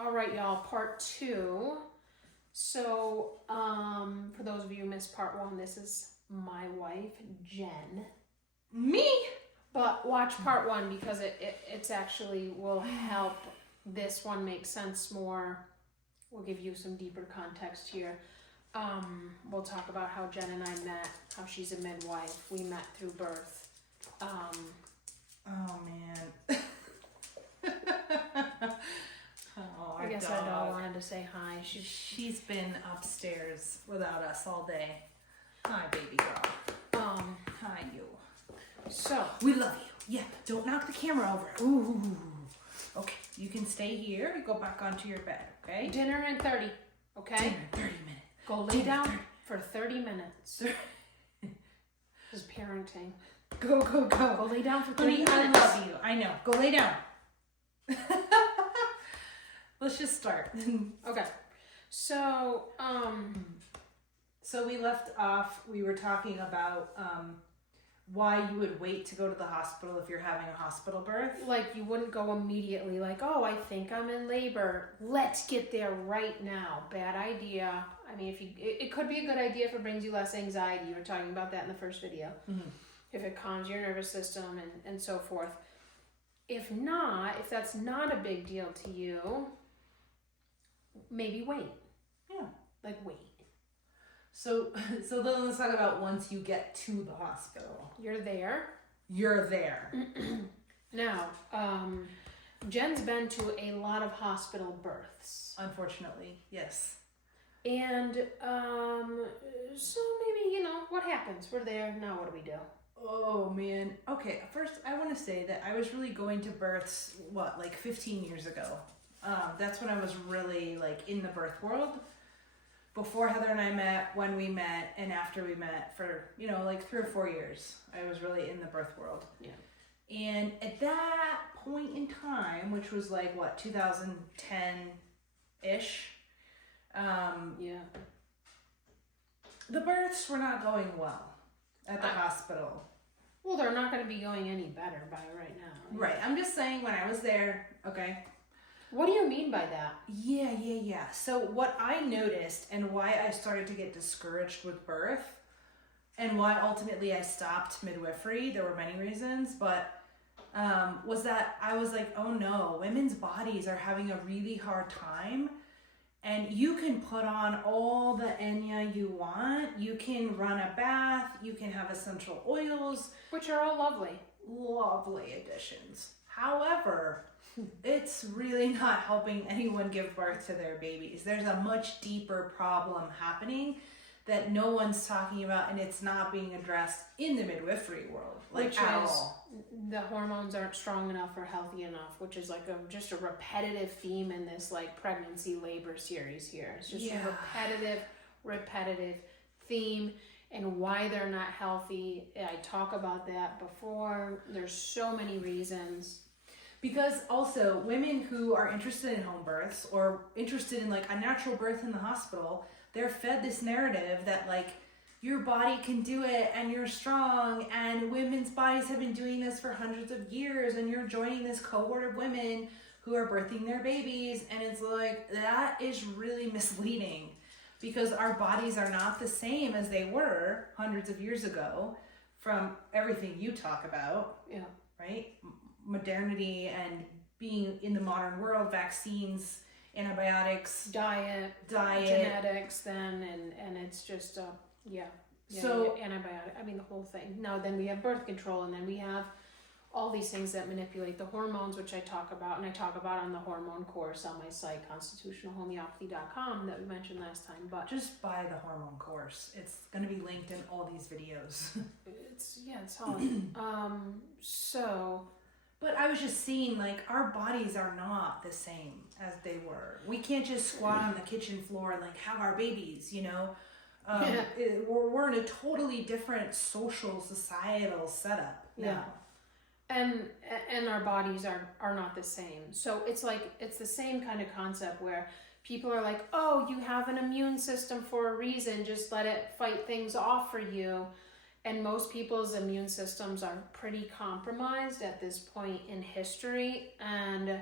All right, y'all, part 2. So, for those of you who missed part 1, this is my wife, Jen. Me? But watch part 1 because it's actually will help this one make sense more. We'll give you some deeper context here. We'll talk about how Jen and I met, how she's a midwife. We met through birth. Oh, man. Oh, I guess our dog wanted to say hi. She's been upstairs without us all day. Hi, baby girl. Hi, you. So we love you. Yeah, don't knock the camera over. Ooh. Okay, you can stay here. You go back onto your bed, okay? dinner in 30, okay? Dinner in 30 minutes. Go lay down for 30 minutes. This is parenting. Go. Go lay down for 30 Honey, minutes. I love you. I know. Go lay down. Let's just start. Okay. So, So we left off, we were talking about why you would wait to go to the hospital if you're having a hospital birth. like you wouldn't go immediately like, oh, I think I'm in labor. Let's get there right now. Bad idea. I mean, it could be a good idea if it brings you less anxiety. You were talking about that in the first video. Mm-hmm. If it calms your nervous system and so forth. If not, if that's not a big deal to you, maybe wait. Yeah. Like wait. So then let's talk about once you get to the hospital. You're there. You're there. Now, Jen's been to a lot of hospital births. Unfortunately, yes. And so maybe, what happens? We're there. Now what do we do? Oh, man. Okay, first I want to say that I was really going to births, 15 years ago. That's when I was really, in the birth world. Before Heather and I met, when we met, and after we met for, 3 or 4 years. I was really in the birth world. Yeah. And at that point in time, which was 2010-ish, Yeah. the births were not going well at the hospital. Well, they're not going to be going any better by right now. Right. I'm just saying when I was there, okay? What do you mean by that? Yeah. So what I noticed and why I started to get discouraged with birth and why ultimately I stopped midwifery, there were many reasons, but was that I was like, oh no, women's bodies are having a really hard time. And you can put on all the enya you want. You can run a bath. You can have essential oils. Which are all lovely. Lovely additions. However, it's really not helping anyone give birth to their babies. There's a much deeper problem happening that no one's talking about, and it's not being addressed in the midwifery world. Which at is all. The hormones aren't strong enough or healthy enough, which is just a repetitive theme in this pregnancy labor series here. It's just a repetitive theme and why they're not healthy. I talk about that before. There's so many reasons. Because also women who are interested in home births or interested in a natural birth in the hospital, they're fed this narrative that your body can do it and you're strong and women's bodies have been doing this for hundreds of years and you're joining this cohort of women who are birthing their babies, and it's that is really misleading because our bodies are not the same as they were hundreds of years ago from everything you talk about. Yeah. Right? Modernity and being in the modern world, vaccines, antibiotics, diet, genetics, then and it's just so antibiotic. I mean the whole thing. Now then we have birth control, and then we have all these things that manipulate the hormones, which I talk about, and I talk about on the hormone course on my site, constitutionalhomeopathy.com, that we mentioned last time. But just buy the hormone course. It's going to be linked in all these videos. it's solid. But I was just seeing our bodies are not the same as they were. We can't just squat on the kitchen floor and have our babies, We're in a totally different social, societal setup now. Yeah. And our bodies are not the same. So it's the same kind of concept where people are like, oh, you have an immune system for a reason, just let it fight things off for you. And most people's immune systems are pretty compromised at this point in history. And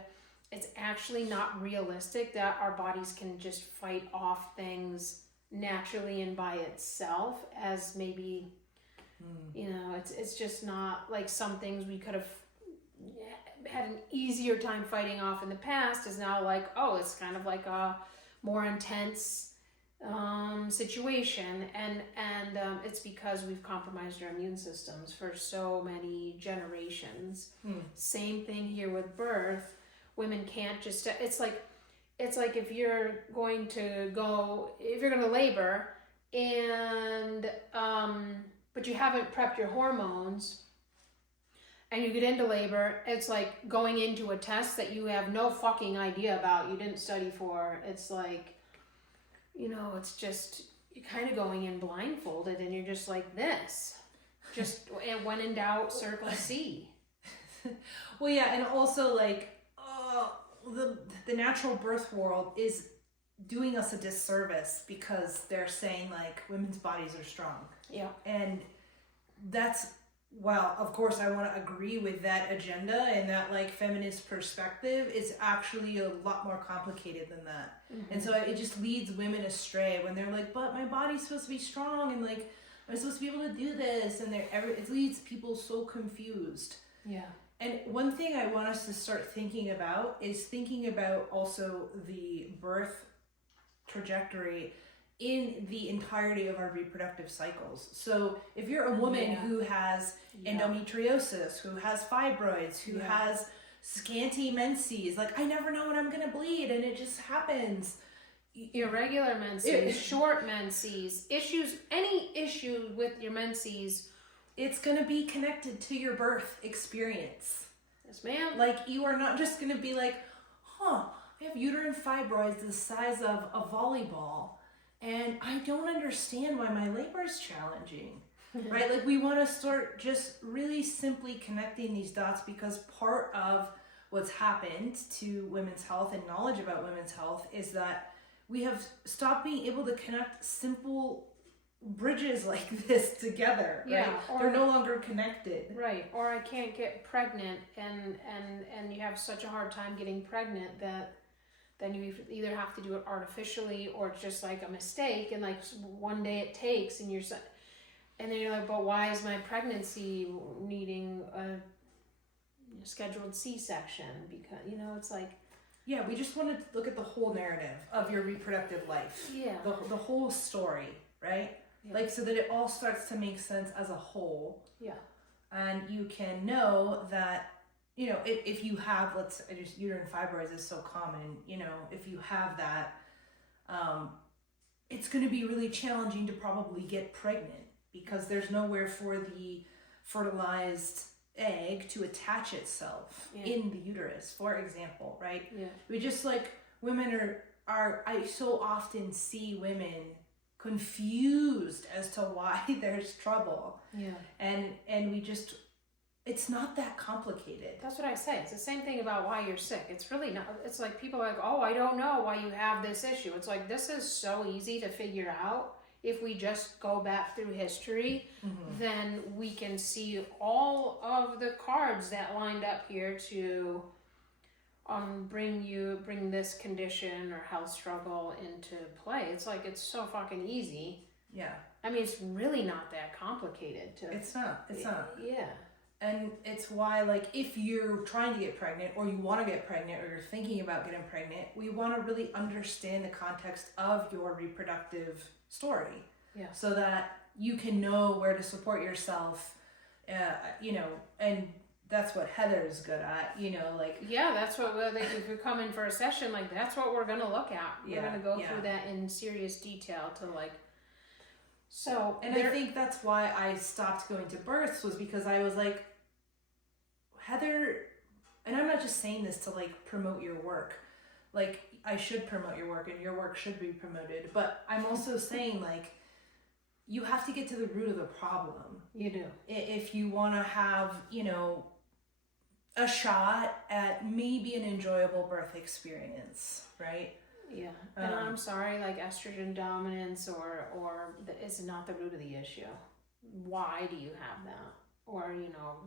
it's actually not realistic that our bodies can just fight off things naturally and by itself, as maybe, you know, it's just not like some things we could have had an easier time fighting off in the past is now like, oh, it's kind of like a more intense situation, and it's because we've compromised our immune systems for so many generations. Same thing here with birth. Women can't just, it's like if you're going to labor and but you haven't prepped your hormones and you get into labor, it's like going into a test that you have no fucking idea about, you didn't study for. It's like, you know, it's just, you're kind of going in blindfolded and you're just like this. Just, and when in doubt, circle C. Well, yeah, and also like, the natural birth world is doing us a disservice because they're saying like women's bodies are strong. Yeah. And that's, well, of course I want to agree with that agenda, and that like feminist perspective is actually a lot more complicated than that. And so it just leads women astray when they're like, but my body's supposed to be strong and like I'm supposed to be able to do this, and it leads people so confused. Yeah. And one thing I want us to start thinking about is thinking about also the birth trajectory in the entirety of our reproductive cycles. So if you're a woman who has endometriosis, who has fibroids, who has scanty menses, like I never know when I'm gonna bleed and it just happens. Irregular menses, short menses, any issue with your menses, it's gonna be connected to your birth experience. Yes, ma'am. Like you are not just gonna be like, I have uterine fibroids the size of a volleyball, and I don't understand why my labor is challenging, right? Like we want to start just really simply connecting these dots, because part of what's happened to women's health and knowledge about women's health is that we have stopped being able to connect simple bridges like this together, right? They're no longer connected. Right. Or I can't get pregnant, and you have such a hard time getting pregnant that then you either have to do it artificially or it's just like a mistake, and like one day it takes and then you're like, but why is my pregnancy needing a scheduled C-section? Because, you know, it's like, yeah, we just wanted to look at the whole narrative of your reproductive life. Yeah. The whole story, right? Yeah. Like, so that it all starts to make sense as a whole. Yeah. And you can know that, you know, if you have, uterine fibroids is so common, you know, if you have that, it's going to be really challenging to probably get pregnant, because there's nowhere for the fertilized egg to attach itself in the uterus, for example, right? Yeah. We just like, women I so often see women confused as to why there's trouble. Yeah. And we just, it's not that complicated. That's what I say. It's the same thing about why you're sick. It's really not. It's like people are like, oh, I don't know why you have this issue. It's like, this is so easy to figure out. If we just go back through history, then we can see all of the cards that lined up here to bring this condition or health struggle into play. It's like, it's so fucking easy. Yeah. I mean, it's really not that complicated. It's not. Yeah. And it's why, like, if you're trying to get pregnant, or you want to get pregnant, or you're thinking about getting pregnant, we want to really understand the context of your reproductive story. Yeah. So that you can know where to support yourself, you know, and that's what Heather's good at, you know, like. Yeah, that's what, if you come in for a session, like, that's what we're going to look at. We're going to go through that in serious detail to, like, so. And I think that's why I stopped going to births, was because I was like, Heather, and I'm not just saying this to, like, promote your work. Like, I should promote your work and your work should be promoted. But I'm also saying, like, you have to get to the root of the problem. You do. If you want to have, you know, a shot at maybe an enjoyable birth experience, right? Yeah. And I'm sorry, like, estrogen dominance or is not the root of the issue. Why do you have that? or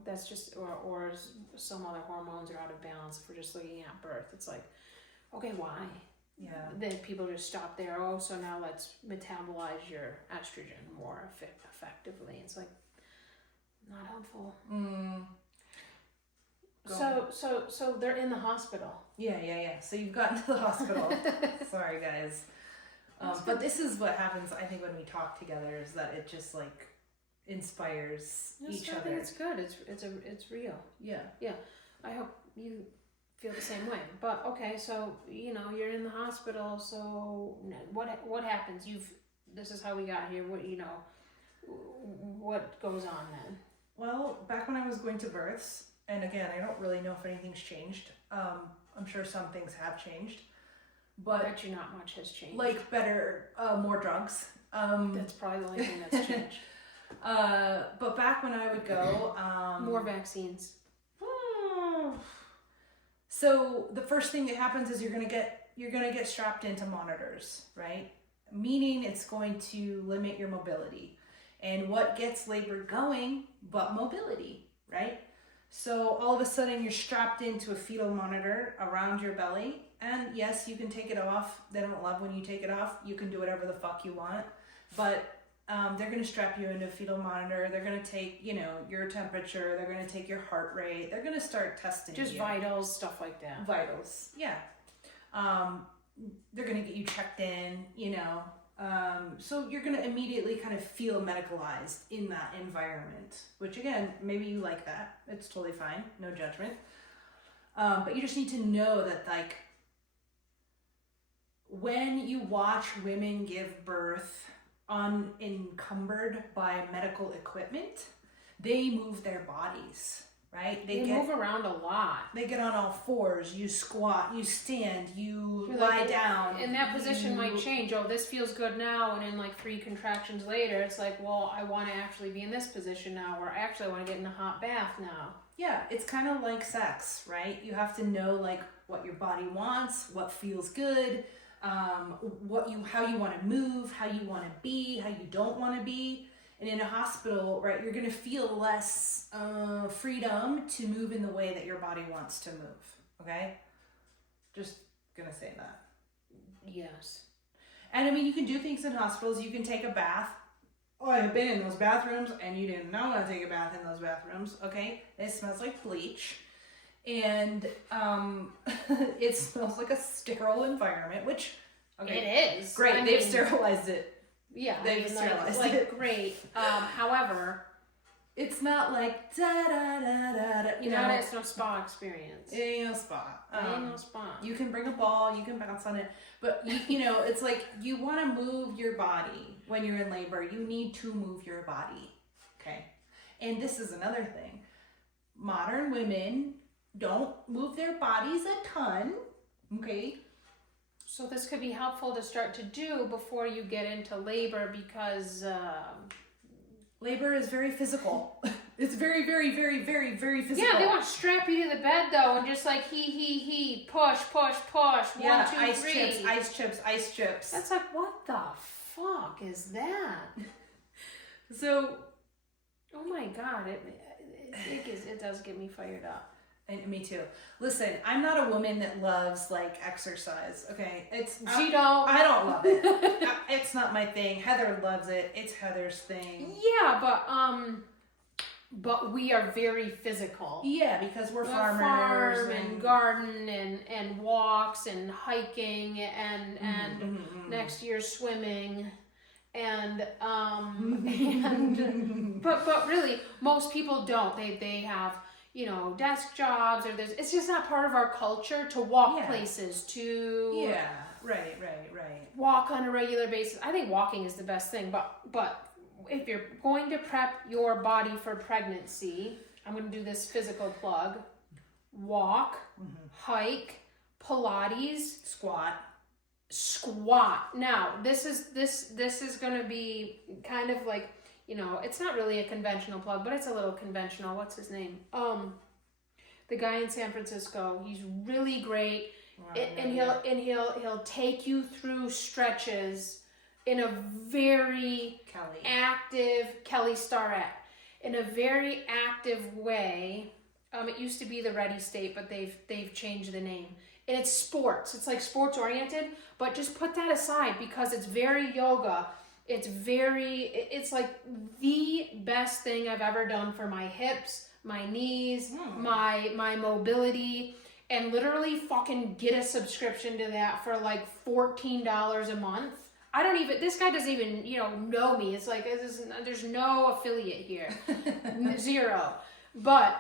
that's just or some other hormones are out of balance. If we're just looking at birth, it's like, okay, why? Yeah. Then people just stop there. Oh, so now let's metabolize your estrogen more effectively. It's like not helpful. So they're in the hospital. Yeah. So you've gotten to the hospital. Sorry, guys. But this is what happens, I think, when we talk together, is that it just like inspires each other. It's good. It's real. Yeah. I hope you feel the same way. But okay, so you're in the hospital. So what happens? This is how we got here. What goes on then? Well, back when I was going to births, and again, I don't really know if anything's changed. I'm sure some things have changed, but I bet you not much has changed. Like better, more drugs. That's probably the only thing that's changed. But back when I would go, more vaccines. So the first thing that happens is you're gonna get strapped into monitors, right? Meaning it's going to limit your mobility. And what gets labor going but mobility, right? So all of a sudden you're strapped into a fetal monitor around your belly, and yes, you can take it off. They don't love when you take it off. You can do whatever the fuck you want, but they're going to strap you into a fetal monitor. They're going to take, your temperature. They're going to take your heart rate. They're going to start testing just you. Vitals, stuff like that. Vitals, yeah. They're going to get you checked in, so you're going to immediately kind of feel medicalized in that environment, which again, maybe you like that. It's totally fine. No judgment. But you just need to know that, like, when you watch women give birth unencumbered by medical equipment, they move their bodies, right? They move around a lot. They get on all fours. You squat, you stand, you lie down. And that position might change. Oh, this feels good now, and in like 3 contractions later, it's like, well, I want to actually be in this position now, or actually I want to get in a hot bath now. Yeah, it's kind of like sex, right? You have to know like what your body wants, what feels good, how you want to move, how you want to be, how you don't want to be. And in a hospital, right, you're going to feel less freedom to move in the way that your body wants to move, okay? Just going to say that. Yes. And I mean, you can do things in hospitals. You can take a bath. Oh, I've been in those bathrooms, and you did not want to take a bath in those bathrooms, okay? It smells like bleach. And it smells like a sterile environment, which, okay. It is. Great, they've sterilized it. Yeah, they've sterilized it. Great. However, it's not like da-da-da-da-da, it's no spa experience. It ain't no spa. Ain't no spa. You can bring a ball, you can bounce on it, but it's like you want to move your body when you're in labor. You need to move your body, okay? And this is another thing. Modern women don't move their bodies a ton, okay? So this could be helpful to start to do before you get into labor, because labor is very physical. It's very, very, very, very, very physical. Yeah, they want to strap you to the bed though, and just like he, push. Yeah, 1, 2, 3. Ice chips. That's like, what the fuck is that? So, oh my god, it does get me fired up. And me too. Listen, I'm not a woman that loves like exercise. Okay, I don't love it. It's not my thing. Heather loves it. It's Heather's thing. Yeah, but we are very physical. Yeah, because we're farmers. Farm and garden and walks and hiking and next year swimming and but really most people don't. They have desk jobs, or it's just not part of our culture to walk places, to right walk on a regular basis. I think walking is the best thing, but if you're going to prep your body for pregnancy, I'm going to do this physical plug: walk, hike, Pilates, squat. Now this is going to be kind of like, it's not really a conventional plug, but it's a little conventional. What's his name? The guy in San Francisco. He's really great, and he'll take you through stretches in a very active Kelly Starlett. in a very active way. It used to be the Ready State, but they've changed the name. And it's sports. It's like sports oriented, but just put that aside because it's very yoga. It's like the best thing I've ever done for my hips, my knees, my mobility, and literally fucking get a subscription to that for like $14 a month. This guy doesn't even, know me. It's like, there's no affiliate here. Zero. But